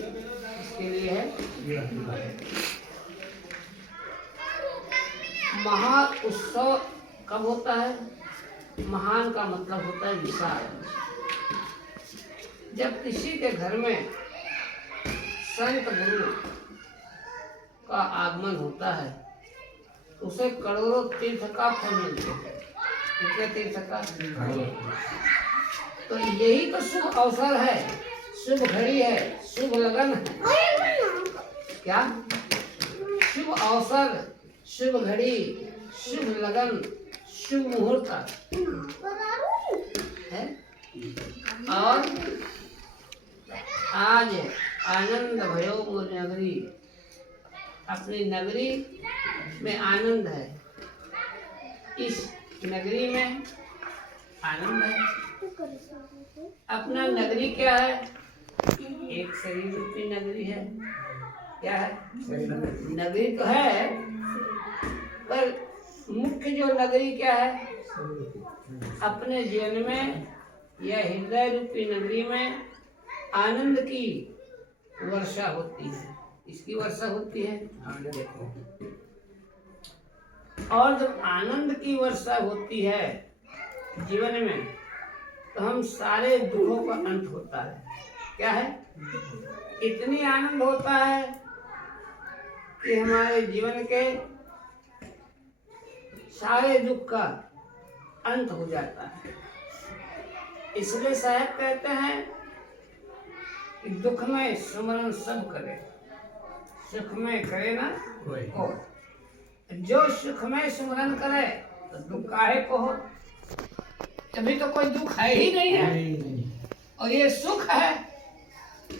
इसके लिए है महा उत्सव। कब होता है? महान का मतलब होता है विशाल। जब किसी के घर में संत गुरु का आगमन होता है उसे करोड़ों तीर्थ का फल मिलते हैं। कितने तीर्थ का? तो यही तो शुभ अवसर है, शुभ घड़ी है, शुभ लगन है। क्या शुभ अवसर, शुभ घड़ी, शुभ लगन, शुभ मुहूर्त है। और आज आनंद भयो मोर नगरी, अपनी नगरी में आनंद है। इस नगरी में आनंद है। अपना नगरी क्या है? एक शरीर रूपी नगरी है। क्या है? नगरी तो है, पर मुख्य जो नगरी क्या है? अपने जीवन में यह हृदय रूपी नगरी में आनंद की वर्षा होती है। इसकी वर्षा होती है। और जब आनंद की वर्षा होती है जीवन में तो हम सारे दुखों का अंत होता है। क्या है? इतनी आनंद होता है कि हमारे जीवन के सारे दुख का अंत हो जाता है। इसलिए साहब कहते हैं कि दुख में सुमरन सब करे, सुख में करे ना कोई। जो सुख में सुमरन करे तो दुख काहे को हो? तभी तो कोई दुख है ही नहीं है। और ये सुख है,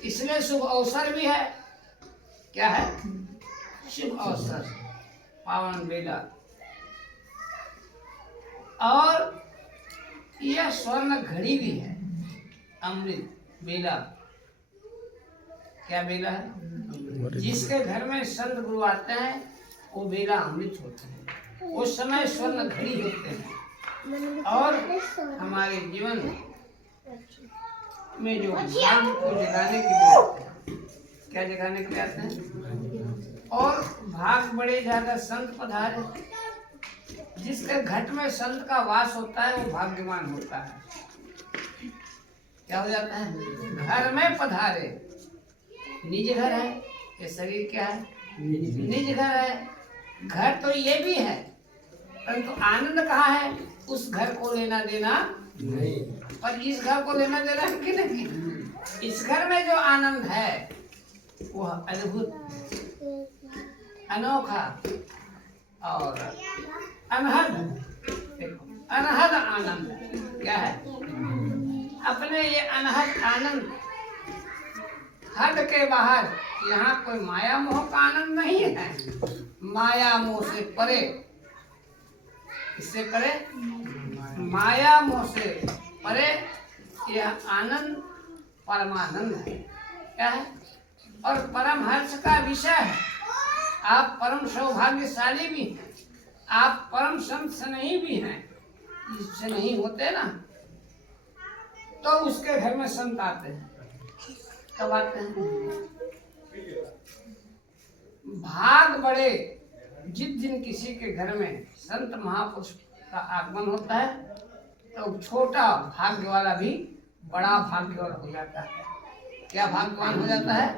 इसलिए शुभ अवसर भी है। क्या है? शुभ अवसर, पावन बेला। और यह स्वर्ण घड़ी भी है, अमृत बेला। क्या बेला है? जिसके घर में संत गुरु आते हैं वो बेला अमृत होते हैं। उस समय स्वर्ण घड़ी होते हैं। और हमारे जीवन में जो भाग को जगाने के लिए, क्या जगाने के लिए आते हैं? और भाग बड़े ज्यादा संत पधारे। जिसके घट में संत का वास होता है वो भाग्यवान होता है। क्या हो जाता है? घर में पधारे। निज घर है, ये शरीर क्या है? निज घर है। घर तो ये भी है, परंतु आनंद कहाँ है? उस घर को लेना देना नहीं, पर इस घर को लेना देना है कि नहीं? इस घर में जो आनंद है वो अद्भुत, अनोखा और अनहद। देखो, अनहद आनंद क्या है? अपने ये अनहद आनंद, हद के बाहर। यहाँ कोई माया मोह का आनंद नहीं है। माया मोह से परे, इससे परे, माया मोह से परे यह आनंद परमानंद है। क्या है? और परम हर्ष का विषय है। आप परम सौभाग्यशाली भी हैं, आप परम संत स्नेही भी हैं। जिससे नहीं होते ना तो उसके घर में संत आते हैं। कब आते हैं? भाग बड़े जिस दिन किसी के घर में संत महापुरुष का आगमन होता है तो छोटा भाग्य वाला भी बड़ा भाग्यवान हो जाता है। क्या भाग्यवान हो जाता है?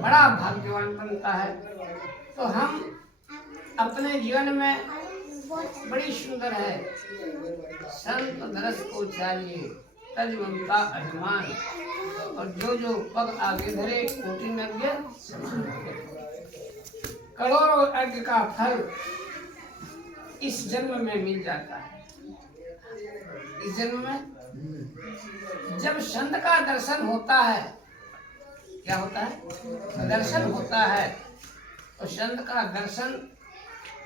बड़ा भाग्यवान बनता है। तो हम अपने जीवन में बड़ी सुंदर है, संत दरस को चाहिए तज ममता अभिमान, और जो जो पग आगे धरे कोटि नव्य करोड़ों यज्ञ का फल इस जन्म में मिल जाता है। इस जन्म में जब संत का दर्शन होता है, क्या होता है? दर्शन होता है। तो संत का दर्शन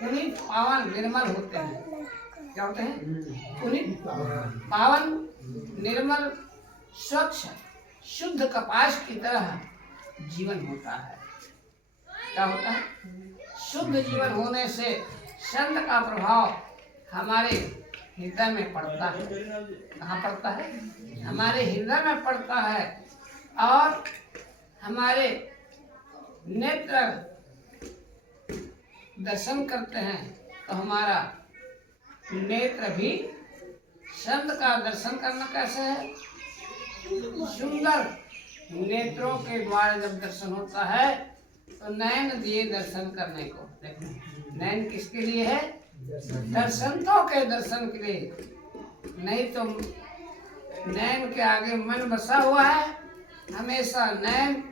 पुनीत पावन निर्मल होते हैं। क्या होते हैं? पुनीत पावन निर्मल स्वच्छ शुद्ध कपास की तरह जीवन होता है। क्या होता है? शुद्ध जीवन होने से संत का प्रभाव हमारे हृदय में पड़ता है। कहाँ पड़ता है? हमारे हृदय में पड़ता है। और हमारे नेत्र दर्शन करते हैं तो हमारा नेत्र भी संत का दर्शन करना कैसे है? सुंदर नेत्रों के द्वारा जब दर्शन होता है तो नयन दिए दर्शन करने को। देखो नयन किसके लिए है? दर्शनों के दर्शन के लिए। नहीं तो नयन के आगे मन बसा हुआ है, हमेशा नयन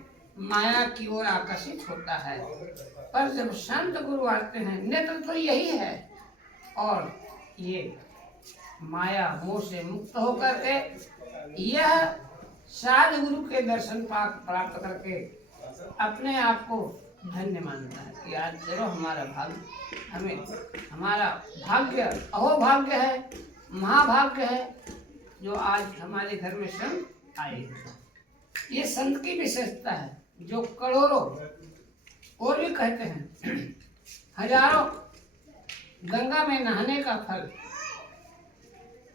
माया की ओर आकर्षित होता है। पर जब संत गुरु आते हैं, नेत्र तो यही है, और ये माया मोह से मुक्त होकर के यह साध गुरु के दर्शन प्राप्त करके अपने आप को धन्य मानता है कि आज चलो हमारा भाग्य, हमें हमारा भाग्य अहोभाग्य है, महाभाग्य है जो आज हमारे घर में संत आए। ये संत की विशेषता है जो करोड़ों और भी कहते हैं हजारों गंगा में नहाने का फल,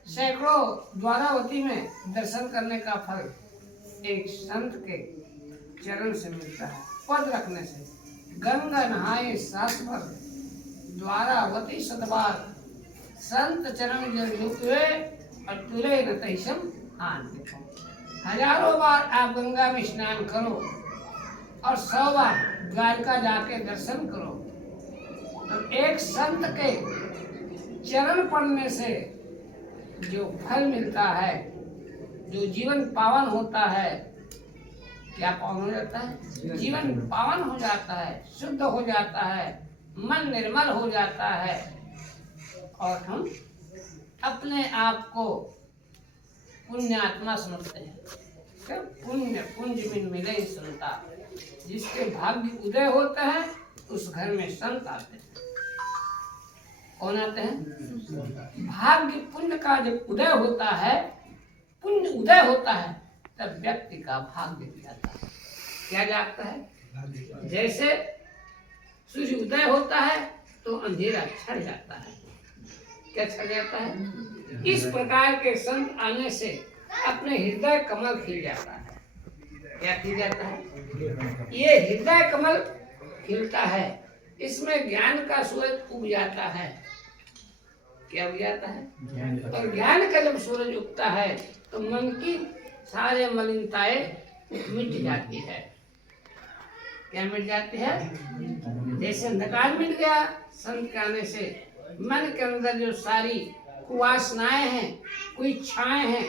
सैकड़ों द्वारावती में दर्शन करने का फल एक संत के चरण से मिलता है। पद रखने से गंगा नहाए सास पर, द्वारावती सतबार, संत चरण जल झुके और तुले न तैसम आन। हजारों बार आप गंगा में स्नान करो और 100 बार द्वारका जाके दर्शन करो, तो एक संत के चरण पड़ने से जो फल मिलता है, जो जीवन पावन होता है, क्या पावन हो जाता है? जीवन पावन हो जाता है, शुद्ध हो जाता है, मन निर्मल हो जाता है, और हम अपने आप को पुण्यात्मा समझते हैं। क्या पुण्य पुंज में मिले संता, जिसके भाग्य उदय होते हैं उस घर में संत आते हैं। कौन आते हैं? भाग्य पुण्य का जब उदय होता है, पुण्य उदय होता है, तब व्यक्ति का भाग्य भी आता है। क्या जागता है? जैसे सूर्य उदय होता है तो अंधेरा छड़ जाता है। क्या छड़ जाता है? इस प्रकार के संत आने से अपने हृदय कमल खिल जाता है। क्या खिल जाता है? ये हृदय कमल खिलता है, इसमें ज्ञान का सूरज उग जाता है। क्या उग जाता है? और ज्ञान का जब सूरज उगता है तो मन की सारे मलिनताएं मिट जाती है। क्या मिट जाती है? जैसे अंधकार मिट गया संत के आने से, मन के अंदर जो सारी कुवासनाएं हैं, कोई इच्छाएं हैं,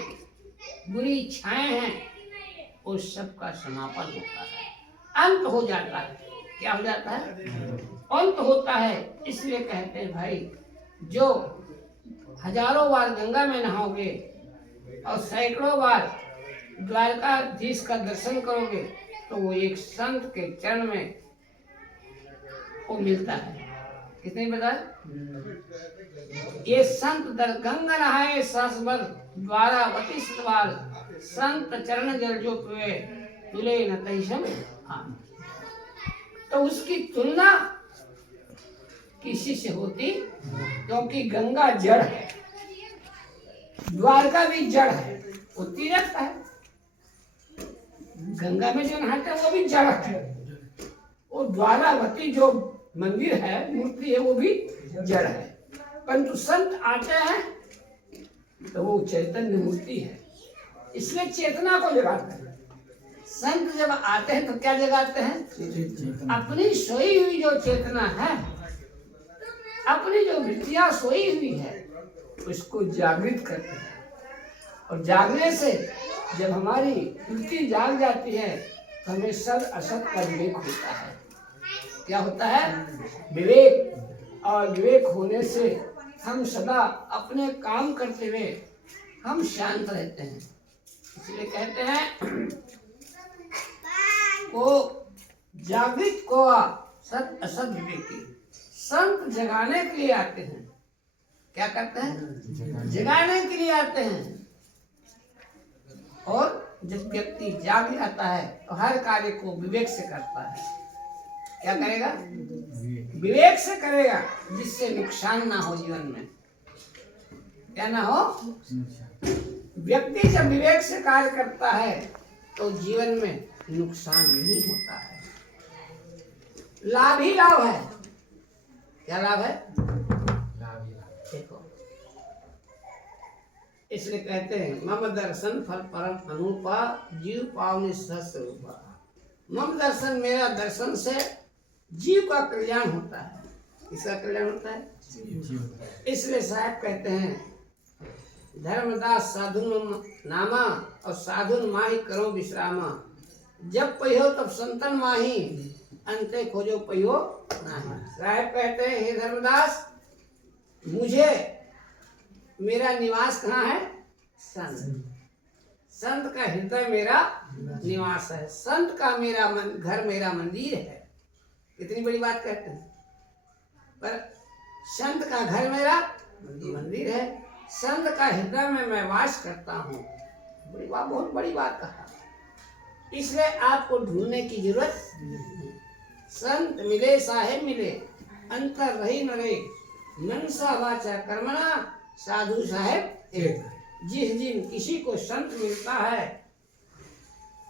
बुरी इच्छाएं हैं, उस सब का समापन होता है, अंत हो जाता है। क्या हो जाता है? अंत होता है। इसलिए कहते हैं भाई, जो हजारों बार गंगा में नहाओगे और सैकड़ों बार द्वारकाधीश का दर्शन करोगे तो वो एक संत के चरण में वो मिलता है। कितने बताए? ये संत गंगा नहाए सास भर, द्वारावती सतबार, संत चरण जल जो पिए, तुले न तैसम आन। तो उसकी तुलना किसी से होती, क्योंकि गंगा जड़ है, द्वारका भी जड़ है, वो तीर्थ है। गंगा में जो नहाते हैं वो भी जड़ है, वो द्वारावती जो मंदिर है, मूर्ति है, वो भी जड़ है। परंतु संत आते हैं तो वो चैतन्य मूर्ति है, इसलिए चेतना को जगाते हैं। संत जब आते हैं तो क्या जगाते हैं? अपनी सोई हुई जो चेतना है, अपनी जो वृत्तियां सोई हुई है, उसको जागृत करते हैं। और जागने से जब हमारी वृत्ति जाग जाती है तो हमें सद असत का विवेक होता है। क्या होता है? विवेक। और विवेक होने से हम सदा अपने काम करते हुए हम शांत रहते हैं। इसलिए कहते हैं को जागृत को सत असत विवेकी। संत जगाने के लिए आते हैं। क्या करते हैं? जगाने के लिए आते हैं। और जब व्यक्ति जाग जाता है तो हर कार्य को विवेक से करता है। क्या करेगा? विवेक से करेगा, जिससे नुकसान ना हो जीवन में। क्या ना हो? व्यक्ति जब विवेक से कार्य करता है तो जीवन में नुकसान नहीं होता है, लाभ ही लाभ है। क्या लाभ है? देखो, इसलिए कहते हैं मम दर्शन फल परम अनुपा, जीव पावनी सहस्रूपा। मम दर्शन, मेरा दर्शन से जीव का कल्याण होता है। किसका कल्याण होता है? इसलिए साहब कहते हैं धर्मदास साधुन नामा और साधुन माही करो विश्रामा। जब पहियो तब संतन माही, अंते खोजो पहियो नाही। साहब कहते हैं हे धर्मदास, मुझे मेरा निवास कहाँ है? संत। संत का हृदय मेरा निवास है। संत का मेरा घर मेरा मंदिर है। कितनी बड़ी बात कहते हैं। पर संत का घर मेरा मंदिर है, संत का हृदय में मैं वास करता हूँ। बड़ी बात, बहुत बड़ी बात कहा। इसलिए आपको ढूंढने की जरूरत नहीं। संत मिले साहेब मिले, अंतर रही न रहे, मनसा वाचा कर्मणा साधु साहेब एक। जिस दिन किसी को संत मिलता है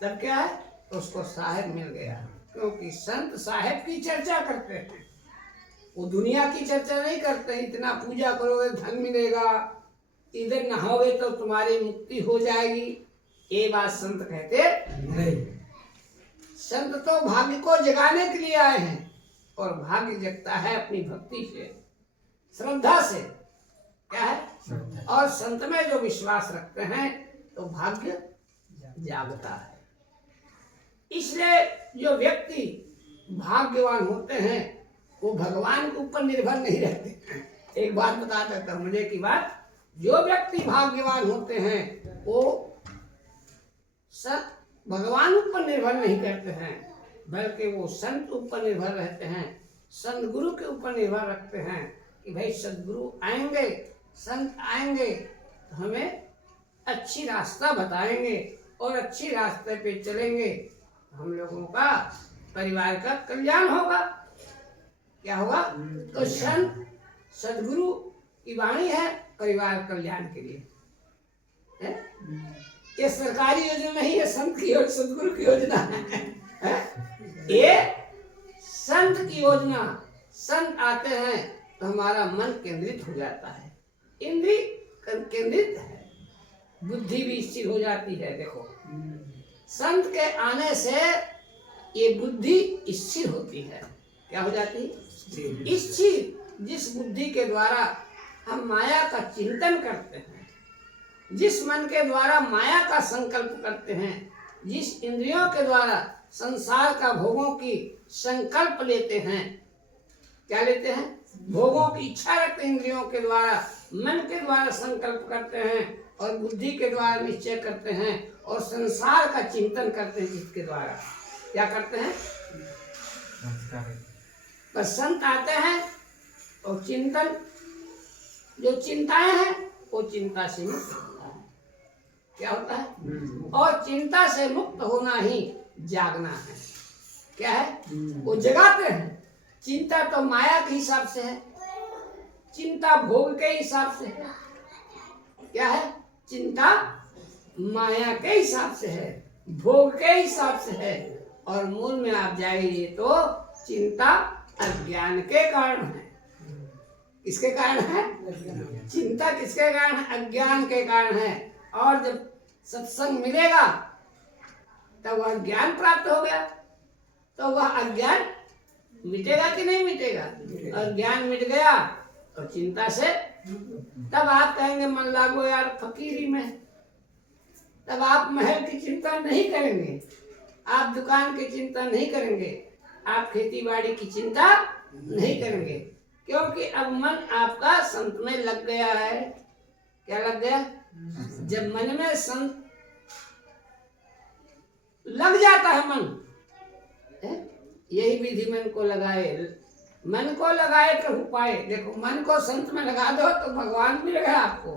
तब क्या है? उसको साहेब मिल गया। क्योंकि संत साहेब की चर्चा करते हैं, वो दुनिया की चर्चा नहीं करते। इतना पूजा करोगे धन मिलेगा, इधर नहाओगे तो तुम्हारी मुक्ति हो जाएगी, ये बात संत कहते नहीं। संत तो भाग्य को जगाने के लिए आए हैं, और भाग्य जगता है अपनी भक्ति से, श्रद्धा से। क्या है? और संत में जो विश्वास रखते हैं तो भाग्य जागता है। इसलिए जो व्यक्ति भाग्यवान होते हैं वो भगवान के ऊपर निर्भर नहीं रहते। एक बात बता देता हूँ मुझे की बात, जो व्यक्ति भाग्यवान होते हैं वो भगवान ऊपर निर्भर नहीं करते हैं, बल्कि वो संत ऊपर निर्भर रहते हैं, संत गुरु के ऊपर निर्भर रखते हैं कि भाई सदगुरु आएंगे, संत आएंगे तो हमें अच्छी रास्ता बताएंगे और अच्छी रास्ते पे चलेंगे, हम लोगों का परिवार का कल्याण होगा। क्या होगा? तो संत सदगुरु की वाणी है परिवार कल्याण के लिए है? ये सरकारी योजना नहीं है, संत की और सदगुरु की योजना है। ये संत की योजना। संत आते हैं तो हमारा मन केंद्रित हो जाता है, इंद्रिय केंद्रित है, बुद्धि भी स्थिर हो जाती है। देखो, संत के आने से ये बुद्धि स्थिर होती है। क्या हो जाती है? स्थिर। जिस बुद्धि के द्वारा हम माया का चिंतन करते हैं, जिस मन के द्वारा माया का संकल्प करते हैं, जिस इंद्रियों के द्वारा संसार का भोगों की संकल्प लेते हैं, क्या लेते हैं? भोगों की इच्छा रखते हैं, इंद्रियों के द्वारा, मन के द्वारा संकल्प करते हैं और बुद्धि के द्वारा निश्चय करते हैं और संसार का चिंतन करते हैं। जिसके द्वारा क्या करते हैं? पर संत आते हैं और चिंतन, जो चिंताएं हैं वो चिंता से मुक्त होता है। क्या होता है? और चिंता से मुक्त होना ही जागना है। क्या है? वो जगाते हैं। चिंता तो माया के हिसाब से है, चिंता भोग के हिसाब से है। क्या है? चिंता माया के हिसाब से है, भोग के हिसाब से है, और मूल में आप जाएंगे तो चिंता अज्ञान के कारण है। किसके कारण है? चिंता किसके कारण है? अज्ञान के कारण है। और जब सत्संग मिलेगा तब वह ज्ञान प्राप्त हो गया, तो वह अज्ञान मिटेगा कि नहीं मिटेगा? और ज्ञान मिट गया तो चिंता से, तब आप कहेंगे मन लागो यार फकीरी में। तब आप महल की चिंता नहीं करेंगे, आप दुकान की चिंता नहीं करेंगे, आप खेती बाड़ी की चिंता नहीं करेंगे, क्योंकि अब मन आपका संत में लग गया है। क्या लग गया? जब मन में संत लग जाता है मन, यही विधि मन को लगाए, मन को लगाए प्रभु पाए। देखो, मन को संत में लगा दो तो भगवान मिल गया, आपको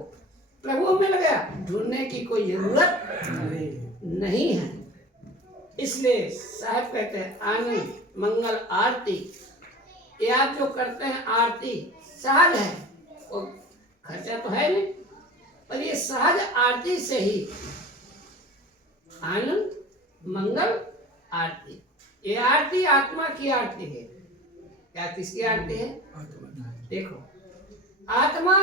प्रभु मिल गया, ढूंढने की कोई जरूरत नहीं है। इसलिए साहब कहते हैं आनंद मंगल आरती, ये आप जो करते हैं आरती सहज है, वो खर्चा तो है नहीं, पर ये सहज आरती से ही आनंद मंगल आरती, ये आरती आत्मा की आरती है। क्या किसकी आरती है? देखो, आत्मा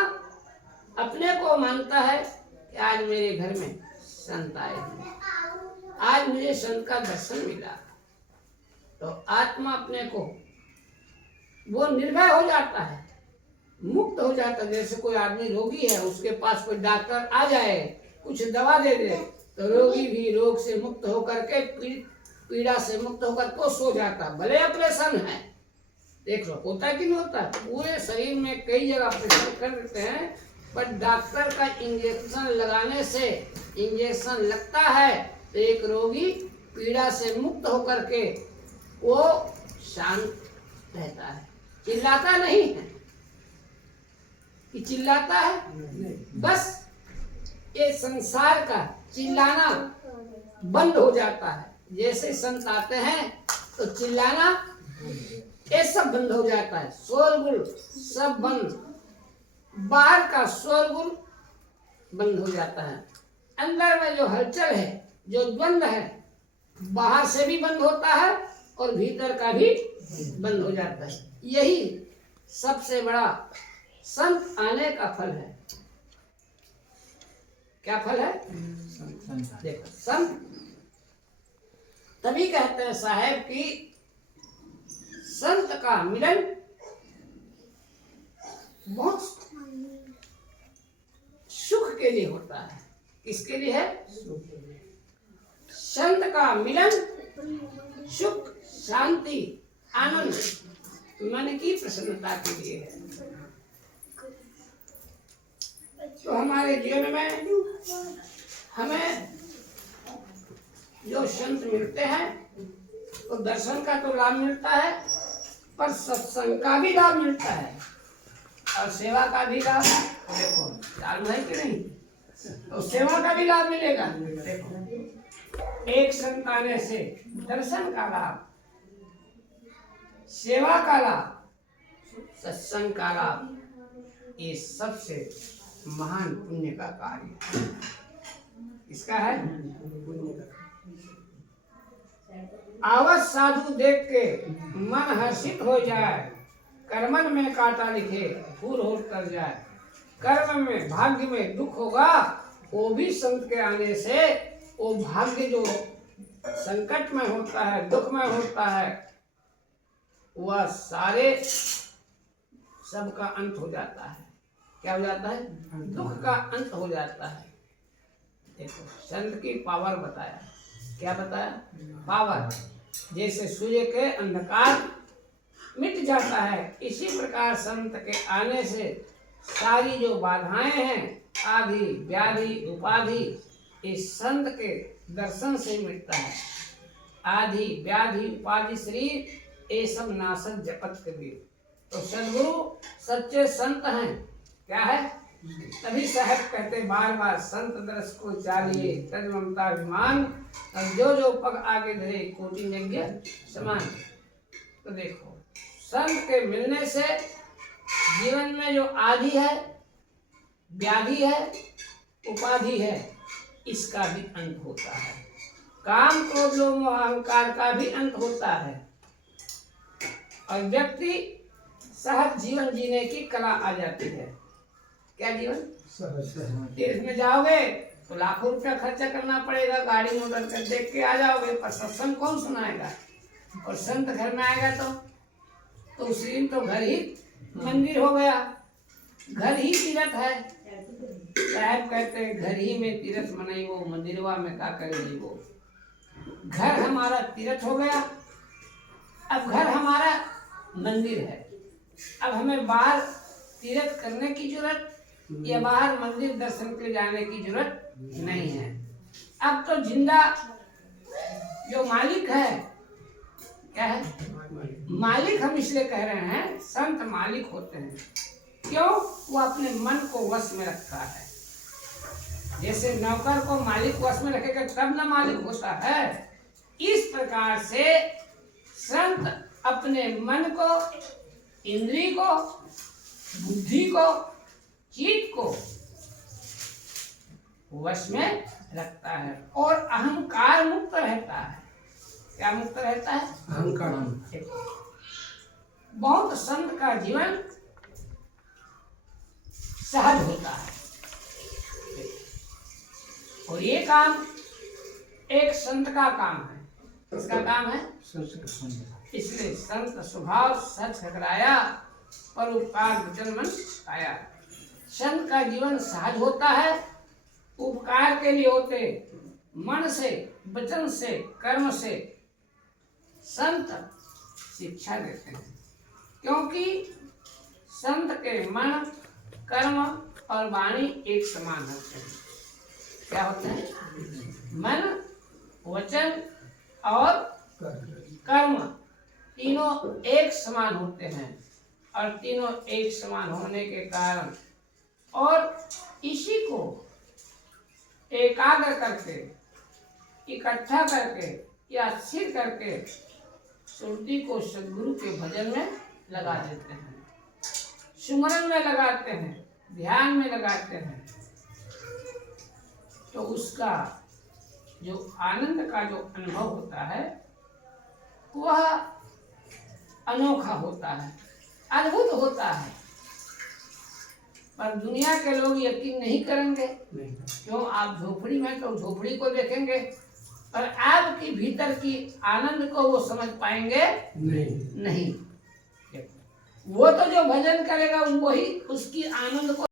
अपने को मानता है कि आज मेरे घर में संत आए हैं, आज मुझे संत का दर्शन मिला, तो आत्मा अपने को वो निर्भय हो जाता है, मुक्त हो जाता है। जैसे कोई आदमी रोगी है, उसके पास कोई डॉक्टर आ जाए, कुछ दवा दे दे, तो रोगी भी रोग से मुक्त होकर के पीड़ा से मुक्त होकर को सो जाता। भले ऑपरेशन है, देख लो होता है कि नहीं होता, पूरे शरीर में कई जगह ऑपरेशन कर देते हैं, पर डॉक्टर का इंजेक्शन लगाने से इंजेक्शन लगता है तो एक रोगी पीड़ा से मुक्त होकर के वो शांत रहता है, चिल्लाता नहीं है कि चिल्लाता है, बस ये संसार का चिल्लाना बंद हो जाता है। जैसे संत आते हैं तो चिल्लाना ये सब बंद हो जाता है, शोरगुल सब बंद, बाहर का शोरगुल बंद हो जाता है, अंदर में जो हलचल है, जो द्वंद्व है, बाहर से भी बंद होता है और भीतर का भी बंद हो जाता है। यही सबसे बड़ा संत आने का फल है। क्या फल है? देखो, संत तभी कहते हैं साहेब कि संत का मिलन बहुत सुख के लिए होता है। किसके लिए है? संत का मिलन सुख, शांति, आनंद, मन की प्रसन्नता के लिए है। तो हमारे जीवन में हमें जो संत मिलते हैं तो दर्शन का तो लाभ मिलता है, पर सत्संग का भी लाभ मिलता है और सेवा का भी लाभ। देखो चालू है कि नहीं, तो सेवा का भी लाभ मिलेगा। देखो, एक संत आने से दर्शन का लाभ, सेवा का लाभ, सत्संग का लाभ, ये सबसे महान पुण्य का कार्य इसका है। आवत साधु देख के मन हर्षित हो जाए, कर्मन में कांटा लिखे फूल हो तर जाए। कर्म में भाग्य में दुख होगा, वो भी संत के आने से वो भाग्य जो संकट में होता है, दुख में होता है, वह सारे सबका अंत हो जाता है। क्या हो जाता है? दुख का अंत हो जाता है। देखो संत की पावर बताया। क्या बताया? पावर। जैसे सूर्य के अंधकार मिट जाता है, इसी प्रकार संत के आने से सारी जो बाधाएं हैं, आदि व्याधि उपाधि, इस संत के दर्शन से मिटता है। आदि व्याधि उपाधि शरीर ये सब नासक जपत कबीर। तो सद्गुरु सच्चे संत हैं। क्या है? तभी साहब कहते बार बार संत दर्श को चाहिए तज ममता अभिमान, और जो जो पग आगे धरे कोटि यज्ञ समान। तो देखो संत के मिलने से जीवन में जो आदि है, व्याधि है, उपाधि है, इसका भी अंत होता है। काम क्रोध लोभ मोह अहंकार का भी अंत होता है और व्यक्ति सहज जीवन जीने की कला आ जाती है। क्या जीवन? तीर्थ में जाओगे तो लाखों रुपया खर्चा करना पड़ेगा, गाड़ी मोटर कर देख के आ जाओगे, पर सत्संग कौन सुनाएगा? और संत घर में आएगा तो उस दिन तो घर ही मंदिर हो गया, घर ही तीर्थ है। साहब कहते हैं घर ही में तीर्थ मनाई वो, मंदिरवा में का करेगी वो। घर हमारा तीर्थ हो गया, अब घर हमारा मंदिर है। अब हमें बाहर तीर्थ करने की जरूरत या बाहर मंदिर दर्शन के जाने की जरूरत नहीं है। अब तो जिंदा जो मालिक है, क्या है? मालिक हम इसलिए कह रहे हैं, संत मालिक होते हैं। क्यों? वो अपने मन को वश में रखता है। जैसे नौकर को मालिक वश में रखेगा तब ना मालिक होता है, इस प्रकार से संत अपने मन को, इंद्री को, बुद्धि को, चित्त को वश में रखता है और अहंकार मुक्त रहता है। क्या मुक्त रहता है? अहंकार। बहुत संत का जीवन सहज होता है। और ये काम एक संत का काम है। किसका काम है? इसलिए संत स्वभाव सच खतराया, परोपकार वचन मन आया। संत का जीवन सहज होता है, उपकार के लिए होते, मन से, वचन से, कर्म से संत शिक्षा देते हैं। क्योंकि संत के मन, कर्म और वाणी एक समान होते हैं। क्या होते हैं? मन, वचन और कर्म तीनों एक समान होते हैं। और तीनों एक समान होने के कारण और इसी को एकाग्र करके, इकट्ठा करके या स्थिर करके सुरती को सद्गुरु के भजन में लगा देते हैं, सुमरन में लगाते हैं, ध्यान में लगाते हैं। तो उसका जो आनंद का जो अनुभव होता है वह अनोखा होता है, अद्भुत होता है। पर दुनिया के लोग यकीन नहीं करेंगे। क्यों? आप झोपड़ी में तो झोपड़ी को देखेंगे, पर आपकी भीतर की आनंद को वो समझ पाएंगे नहीं। वो तो जो भजन करेगा वही उसकी आनंद को